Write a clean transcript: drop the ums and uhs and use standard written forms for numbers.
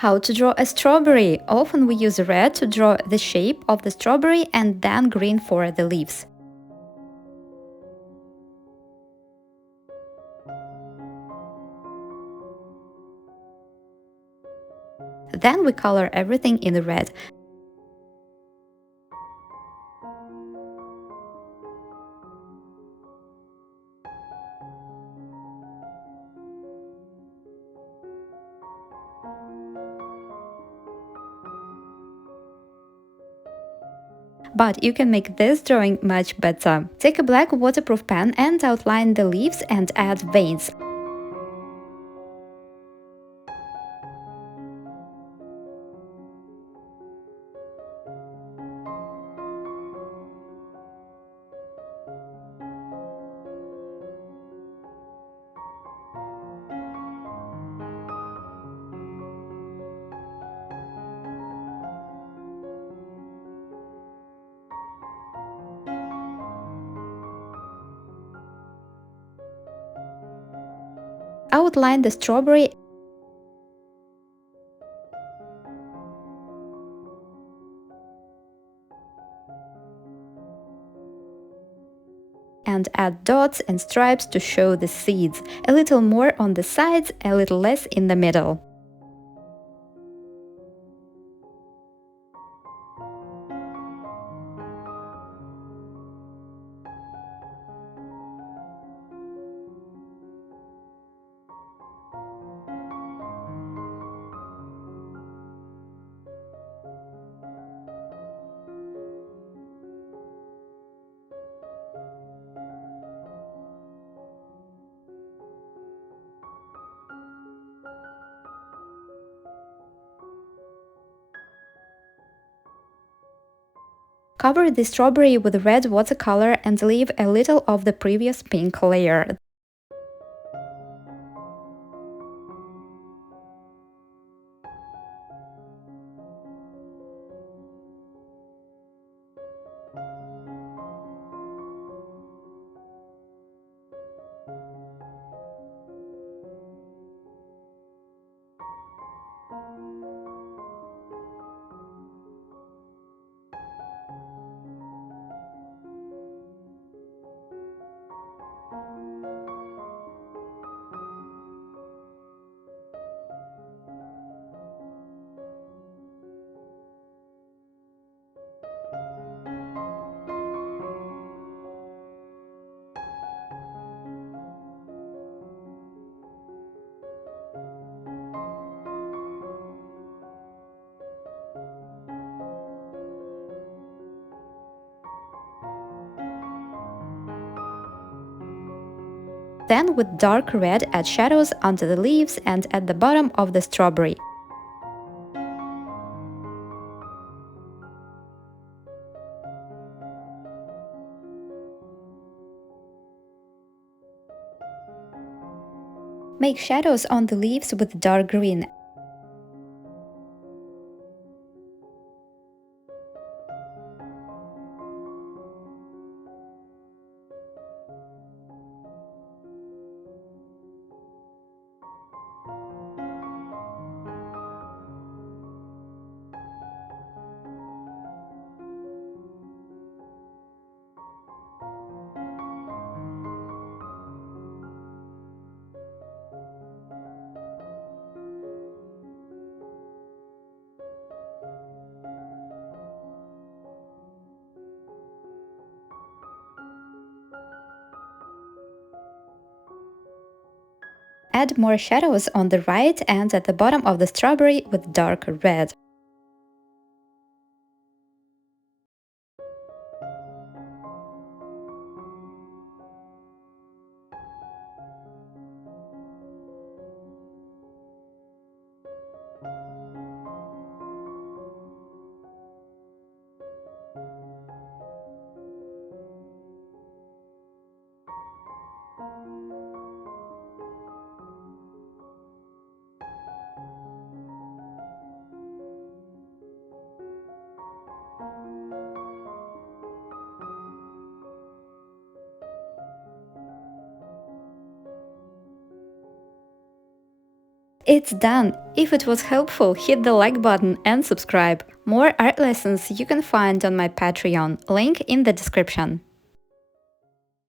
How to draw a strawberry? Often we use red to draw the shape of the strawberry and then green for the leaves. Then we color everything in red. But you can make this drawing much better. Take a black waterproof pen and outline the leaves and add veins. Outline the strawberry and add dots and stripes to show the seeds, a little more on the sides, a little less in the middle. Cover the strawberry with red watercolor and leave a little of the previous pink layer. Then with dark red add shadows onto the leaves and at the bottom of the strawberry. Make shadows on the leaves with dark green. Add more shadows on the right and at the bottom of the strawberry with dark red. It's done! If it was helpful, hit the like button and subscribe. More art lessons you can find on my Patreon, link in the description.